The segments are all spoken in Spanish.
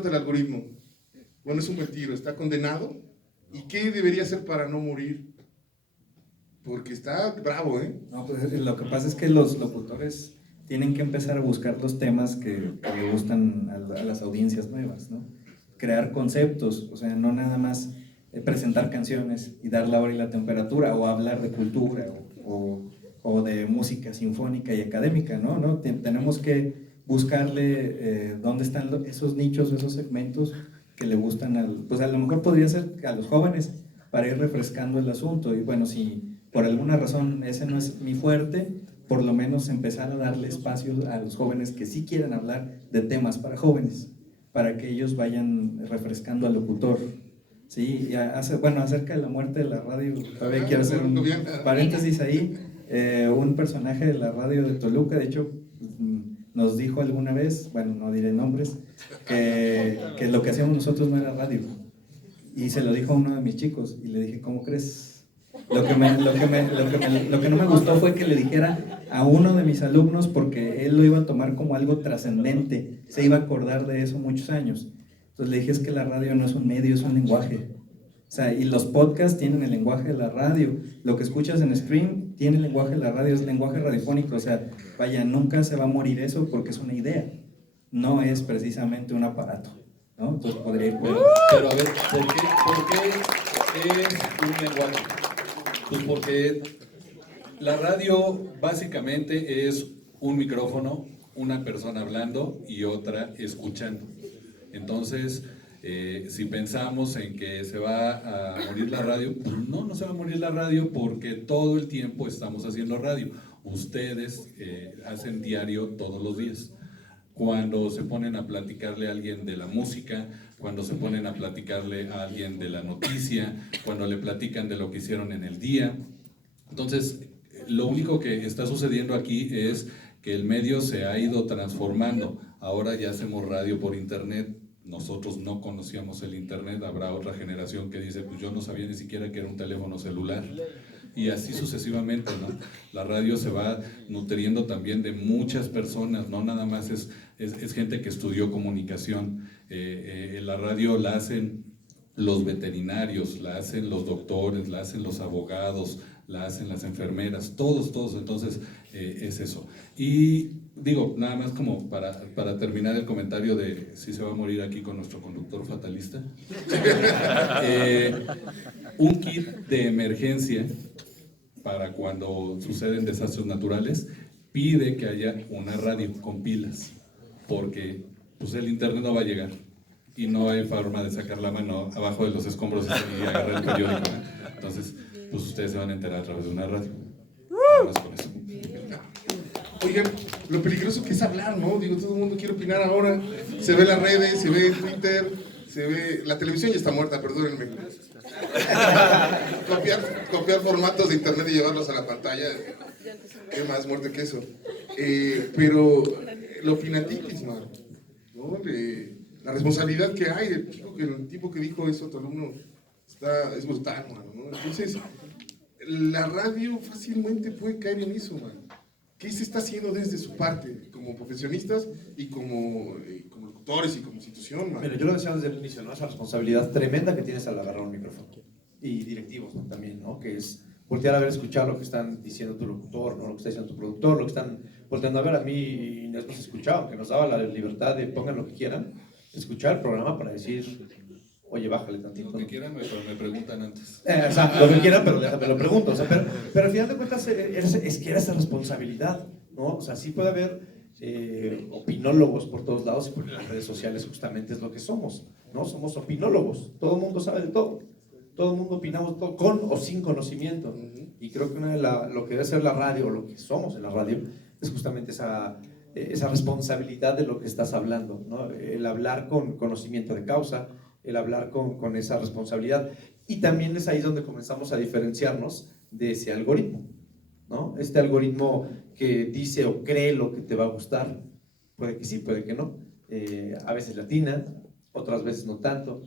del algoritmo. Bueno, es un retiro, está condenado. ¿Y qué debería hacer para no morir? Porque está bravo, ¿eh? No, pues lo que pasa es que los locutores tienen que empezar a buscar los temas que le gustan a las audiencias nuevas, ¿no? Crear conceptos, o sea, no nada más presentar canciones y dar la hora y la temperatura, o hablar de cultura, o de música sinfónica y académica, ¿no? Tenemos que buscarle dónde están esos nichos, esos segmentos que le gustan, pues a lo mejor podría ser a los jóvenes, para ir refrescando el asunto. Y bueno, si por alguna razón ese no es mi fuerte, por lo menos empezar a darle espacio a los jóvenes que sí quieren hablar de temas para jóvenes, para que ellos vayan refrescando al locutor. Sí, bueno, acerca de la muerte de la radio, todavía quiero hacer un paréntesis ahí. Un personaje de la radio de Toluca, de hecho, nos dijo alguna vez, bueno, no diré nombres, que lo que hacíamos nosotros no era radio. Y se lo dijo a uno de mis chicos, y le dije, ¿cómo crees? Lo que no me gustó fue que le dijera a uno de mis alumnos, porque él lo iba a tomar como algo trascendente, se iba a acordar de eso muchos años. Entonces le dije, es que la radio no es un medio, es un lenguaje. O sea, y los podcasts tienen el lenguaje de la radio, lo que escuchas en stream tiene el lenguaje de la radio, es lenguaje radiofónico. O sea, vaya, nunca se va a morir eso porque es una idea, no es precisamente un aparato, ¿no? Entonces podría ir por... Pero a ver, ¿por qué es un lenguaje? Pues porque la radio básicamente es un micrófono, una persona hablando y otra escuchando. Entonces, si pensamos en que se va a morir la radio, pues no se va a morir la radio, porque todo el tiempo estamos haciendo radio. Ustedes hacen diario todos los días. Cuando se ponen a platicarle a alguien de la música, cuando se ponen a platicarle a alguien de la noticia, cuando le platican de lo que hicieron en el día. Entonces, lo único que está sucediendo aquí es que el medio se ha ido transformando. Ahora ya hacemos radio por internet. Nosotros no conocíamos el internet, habrá otra generación que dice, pues yo no sabía ni siquiera que era un teléfono celular, y así sucesivamente, ¿no? La radio se va nutriendo también de muchas personas, no nada más es gente que estudió comunicación. La radio la hacen los veterinarios, la hacen los doctores, la hacen los abogados, la hacen las enfermeras, todos, entonces es eso. Y digo, nada más como para terminar el comentario de si se va a morir aquí con nuestro conductor fatalista, un kit de emergencia para cuando suceden desastres naturales pide que haya una radio con pilas, porque pues el internet no va a llegar y no hay forma de sacar la mano abajo de los escombros y agarrar el periódico, ¿no? Entonces, pues ustedes se van a enterar a través de una radio. Nada más con eso. Oigan, lo peligroso que es hablar, ¿no? Digo, todo el mundo quiere opinar ahora. Se ve las redes, se ve Twitter, se ve... La televisión ya está muerta, perdónenme. copiar formatos de internet y llevarlos a la pantalla. ¿Qué más muerte que eso? Pero lo opinatiquis, ¿no? La responsabilidad que hay, el tipo que dijo eso, tu alumno, es brutal, ¿no? Entonces, la radio fácilmente puede caer en eso, man. ¿Qué se está haciendo desde su parte, como profesionistas y como locutores y como institución, man? Mira, yo lo decía desde el inicio, ¿no? Esa responsabilidad tremenda que tienes al agarrar un micrófono. Y directivos, ¿no? También, ¿no? Que es voltear a ver, escuchar lo que están diciendo tu locutor, ¿no? Lo que está diciendo tu productor, lo que están volteando a ver. A mí nos hemos escuchado, que nos daba la libertad de pongan lo que quieran, escuchar el programa para decir, oye, bájale tantito. Lo que quieran, pero me preguntan antes. Exacto, lo que quieran, pero déjame lo pregunto. O sea, pero al final de cuentas es que era esa responsabilidad, ¿no? O sea, sí puede haber opinólogos por todos lados, y porque las redes sociales justamente es lo que somos, ¿no? Somos opinólogos, todo el mundo sabe de todo. Todo el mundo opinamos todo, con o sin conocimiento. Y creo que lo que debe ser la radio, o lo que somos en la radio, es justamente esa responsabilidad de lo que estás hablando, ¿no? El hablar con conocimiento de causa, el hablar con esa responsabilidad. Y también es ahí donde comenzamos a diferenciarnos de ese algoritmo, ¿no? Este algoritmo que dice o cree lo que te va a gustar, puede que sí, puede que no. A veces latina, otras veces no tanto.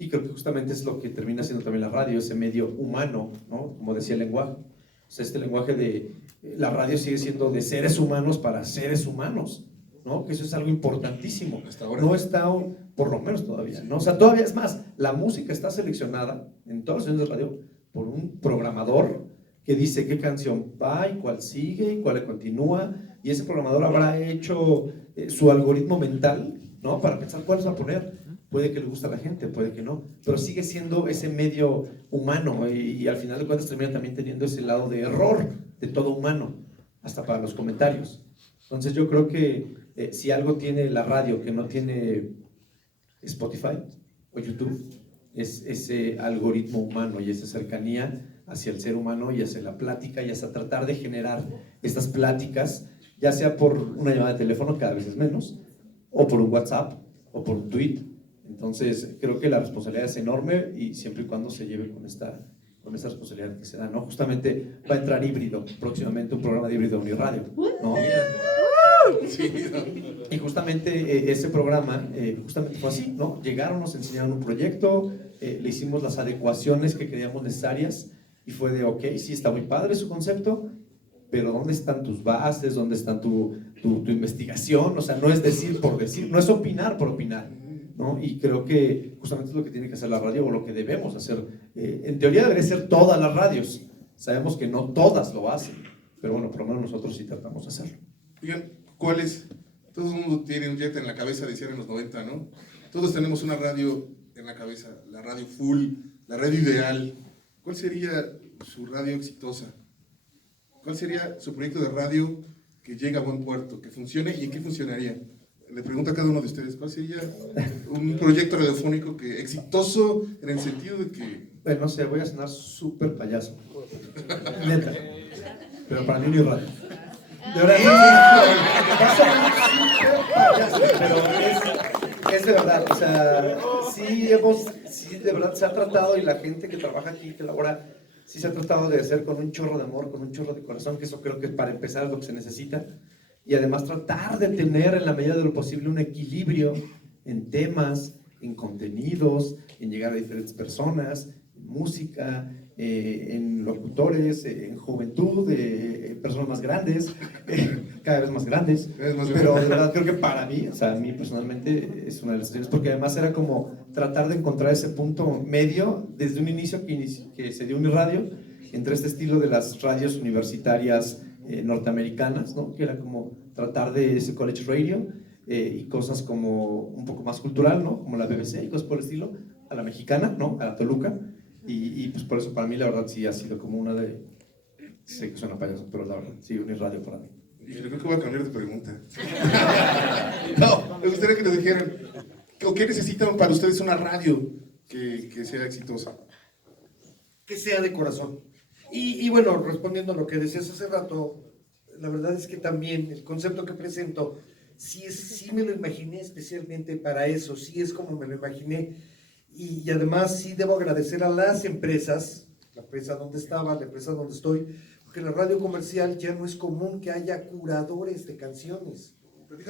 Y creo que justamente es lo que termina siendo también la radio, ese medio humano, ¿no? Como decía el lenguaje. O sea, este lenguaje de la radio sigue siendo de seres humanos para seres humanos, ¿no? Que eso es algo importantísimo. Hasta ahora. No está, por lo menos todavía, ¿no? O sea, todavía es más, la música está seleccionada en todas las estaciones de radio por un programador que dice qué canción va y cuál sigue y cuál le continúa, y ese programador habrá hecho su algoritmo mental, ¿no? Para pensar cuáles va a poner. Puede que le guste a la gente, puede que no, pero sigue siendo ese medio humano y al final de cuentas termina también teniendo ese lado de error de todo humano, hasta para los comentarios. Entonces yo creo que si algo tiene la radio que no tiene Spotify o YouTube, es ese algoritmo humano y esa cercanía hacia el ser humano y hacia la plática y hacia tratar de generar estas pláticas, ya sea por una llamada de teléfono, cada vez es menos, o por un WhatsApp, o por un tweet. Entonces creo que la responsabilidad es enorme y siempre y cuando se lleve con esta responsabilidad que se da, ¿no? Justamente va a entrar híbrido, próximamente un programa de híbrido Uniradio, ¿no? Sí, ¿no? Y justamente ese programa justamente fue así, ¿no? Llegaron, nos enseñaron un proyecto, le hicimos las adecuaciones que creíamos necesarias y fue de, ok, sí, está muy padre su concepto, pero ¿dónde están tus bases? ¿Dónde está tu investigación? O sea, no es decir por decir, no es opinar por opinar, ¿no? Y creo que justamente es lo que tiene que hacer la radio o lo que debemos hacer. En teoría debería ser todas las radios, sabemos que no todas lo hacen, pero bueno, por lo menos nosotros sí tratamos de hacerlo. Oigan, ¿cuáles? Todo el mundo tiene un jet en la cabeza, decían en los 90, ¿no? Todos tenemos una radio en la cabeza, la radio full, la radio ideal. ¿Cuál sería su radio exitosa? ¿Cuál sería su proyecto de radio que llegue a buen puerto, que funcione y en qué funcionaría? Le pregunto a cada uno de ustedes, ¿cuál sería un proyecto radiofónico que exitoso en el sentido de que... Bueno, no sé, voy a sonar súper payaso, neta, pero para mí ni radio. De verdad, va a sonar súper payaso, pero es de verdad, o sea, sí, de verdad se ha tratado y la gente que trabaja aquí, que labora, sí se ha tratado de hacer con un chorro de amor, con un chorro de corazón, que eso creo que para empezar es lo que se necesita. Y además tratar de tener en la medida de lo posible un equilibrio en temas, en contenidos, en llegar a diferentes personas, en música, en locutores, en juventud, personas más grandes, cada vez más grandes. Pero de verdad creo que para mí, o sea, a mí personalmente es una de las decisiones, porque además era como tratar de encontrar ese punto medio desde un inicio que se dio Uniradio, entre este estilo de las radios universitarias norteamericanas, ¿no? Que era como tratar de ese college radio y cosas como un poco más cultural, ¿no? Como la BBC y cosas por el estilo, a la mexicana, ¿no? A la Toluca, y pues por eso para mí la verdad sí ha sido como una de... Sé que suena payaso, pero la verdad, sí, Uniradio para mí. Yo creo que voy a cambiar de pregunta. No, me gustaría que nos dijeran, ¿qué necesitan para ustedes una radio que sea exitosa? Que sea de corazón. Y bueno, respondiendo a lo que decías hace rato, la verdad es que también el concepto que presento, sí me lo imaginé especialmente para eso, sí es como me lo imaginé. Y además sí debo agradecer a las empresas, la empresa donde estaba, la empresa donde estoy, porque en la radio comercial ya no es común que haya curadores de canciones.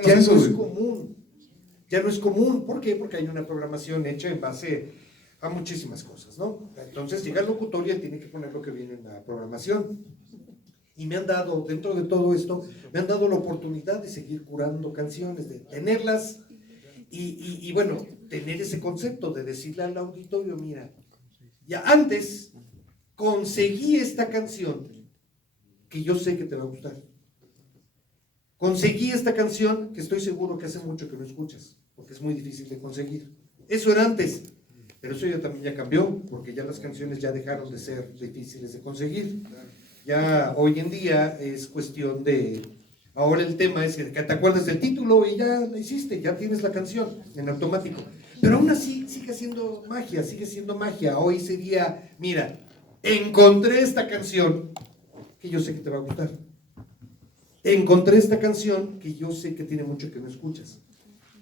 Ya no es común. Ya no es común. ¿Por qué? Porque hay una programación hecha en base a muchísimas cosas, ¿no? Entonces llega el locutor y él tiene que poner lo que viene en la programación. Y me han dado, dentro de todo esto, me han dado la oportunidad de seguir curando canciones, de tenerlas y bueno, tener ese concepto de decirle al auditorio, mira, ya antes conseguí esta canción que yo sé que te va a gustar. Conseguí esta canción que estoy seguro que hace mucho que no escuchas, porque es muy difícil de conseguir. Eso era antes. Pero eso ya también ya cambió, porque ya las canciones ya dejaron de ser difíciles de conseguir. Ya hoy en día es cuestión de... Ahora el tema es que te acuerdas del título y ya la hiciste, ya tienes la canción en automático. Pero aún así sigue siendo magia. Hoy sería, mira, encontré esta canción que yo sé que te va a gustar. Encontré esta canción que yo sé que tiene mucho que no escuchas.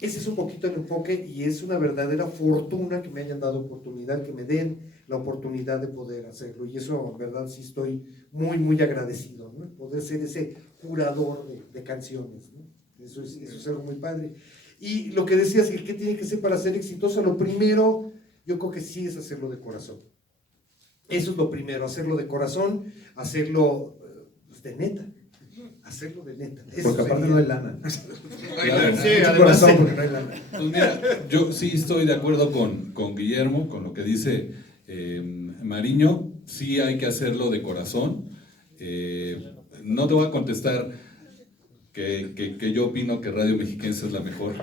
Ese es un poquito el enfoque y es una verdadera fortuna que me hayan dado oportunidad, que me den la oportunidad de poder hacerlo. Y eso, en verdad, sí estoy muy, muy agradecido, ¿no? Poder ser ese curador de canciones, ¿no? Eso es algo muy padre. Y lo que decías, ¿qué tiene que ser para ser exitoso? Lo primero, yo creo que sí es hacerlo de corazón. Eso es lo primero, hacerlo de corazón, hacerlo pues, de neta. hacerlo de neta. Eso Porque aparte sería- no hay lana. Claro. Sí, Mucho además, corazón sí. porque no hay lana. Pues mira, yo sí estoy de acuerdo con Guillermo, con lo que dice Mariño. Sí hay que hacerlo de corazón. No te voy a contestar que yo opino que Radio Mexiquense es la mejor,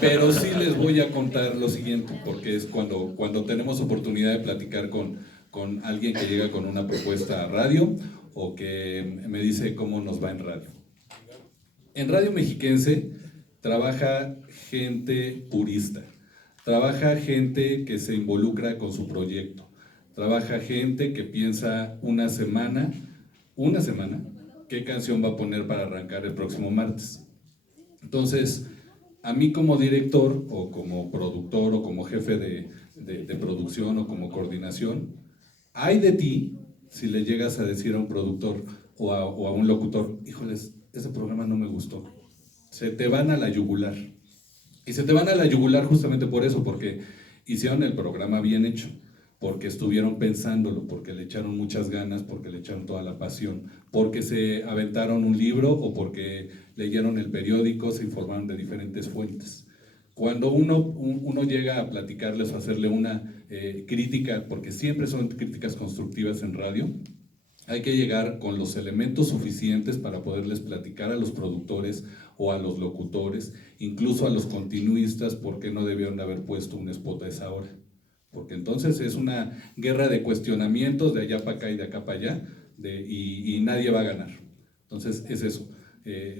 pero sí les voy a contar lo siguiente, porque es cuando tenemos oportunidad de platicar con alguien que llega con una propuesta a radio o que me dice cómo nos va en radio. En Radio Mexiquense trabaja gente purista, trabaja gente que se involucra con su proyecto, trabaja gente que piensa una semana, qué canción va a poner para arrancar el próximo martes. Entonces, a mí como director o como productor o como jefe de producción o como coordinación, hay de ti si le llegas a decir a un productor o a un locutor, híjoles, ese programa no me gustó. Se te van a la yugular. Y se te van a la yugular justamente por eso, porque hicieron el programa bien hecho, porque estuvieron pensándolo, porque le echaron muchas ganas, porque le echaron toda la pasión, porque se aventaron un libro o porque leyeron el periódico, se informaron de diferentes fuentes. Cuando uno llega a platicarles o hacerle una crítica, porque siempre son críticas constructivas en radio, hay que llegar con los elementos suficientes para poderles platicar a los productores o a los locutores, incluso a los continuistas, por qué no debieron de haber puesto un spot a esa hora. Porque entonces es una guerra de cuestionamientos de allá para acá y de acá para allá, y nadie va a ganar. Entonces es eso.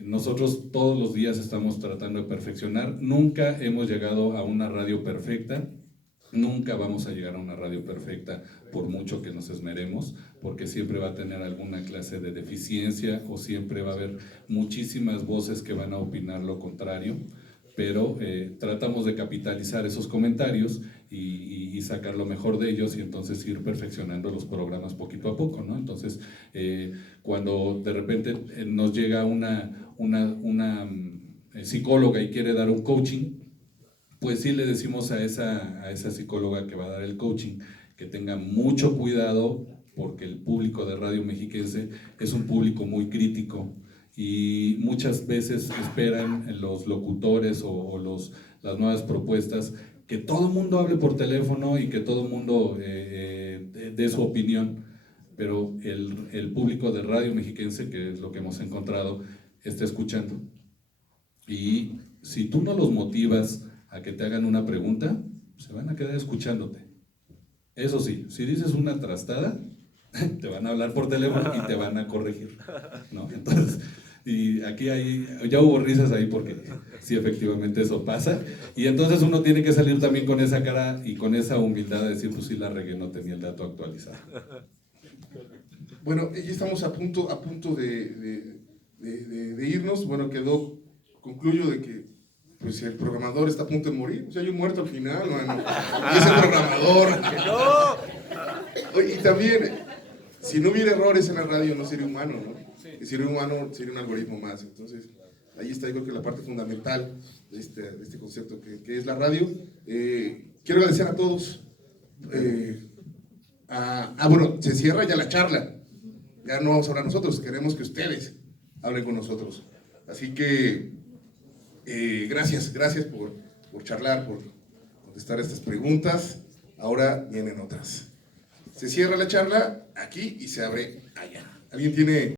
Nosotros todos los días estamos tratando de perfeccionar. Nunca hemos llegado a una radio perfecta. Nunca vamos a llegar a una radio perfecta por mucho que nos esmeremos, porque siempre va a tener alguna clase de deficiencia o siempre va a haber muchísimas voces que van a opinar lo contrario, pero tratamos de capitalizar esos comentarios y sacar lo mejor de ellos y entonces ir perfeccionando los programas poquito a poco, ¿no? Entonces, cuando de repente nos llega una psicóloga y quiere dar un coaching, pues sí le decimos a esa psicóloga que va a dar el coaching que tenga mucho cuidado, porque el público de Radio Mexiquense es un público muy crítico y muchas veces esperan los locutores o las nuevas propuestas que todo el mundo hable por teléfono y que todo el mundo dé su opinión, pero el público de Radio Mexiquense, que es lo que hemos encontrado, está escuchando. Y si tú no los motivas a que te hagan una pregunta, se van a quedar escuchándote. Eso sí, si dices una trastada, te van a hablar por teléfono y te van a corregir, ¿no? Entonces, y aquí ya hubo risas ahí porque sí, efectivamente eso pasa. Y entonces uno tiene que salir también con esa cara y con esa humildad de decir, pues sí la regué, no tenía el dato actualizado. Bueno, ya estamos a punto de irnos. Bueno, concluyo de que pues el programador está a punto de morir. O sea, hay un muerto al final, mano. Y es el programador. Oye, y también, si no hubiera errores en la radio, no sería humano, ¿no? Si sería humano, sería un algoritmo más. Entonces, ahí está, yo creo que la parte fundamental de este concepto que es la radio. Quiero agradecer a todos. Bueno, se cierra ya la charla. Ya no vamos a hablar nosotros, queremos que ustedes hablen con nosotros. Así que gracias por charlar, por contestar estas preguntas. Ahora vienen otras. Se cierra la charla aquí y se abre allá. ¿Alguien tiene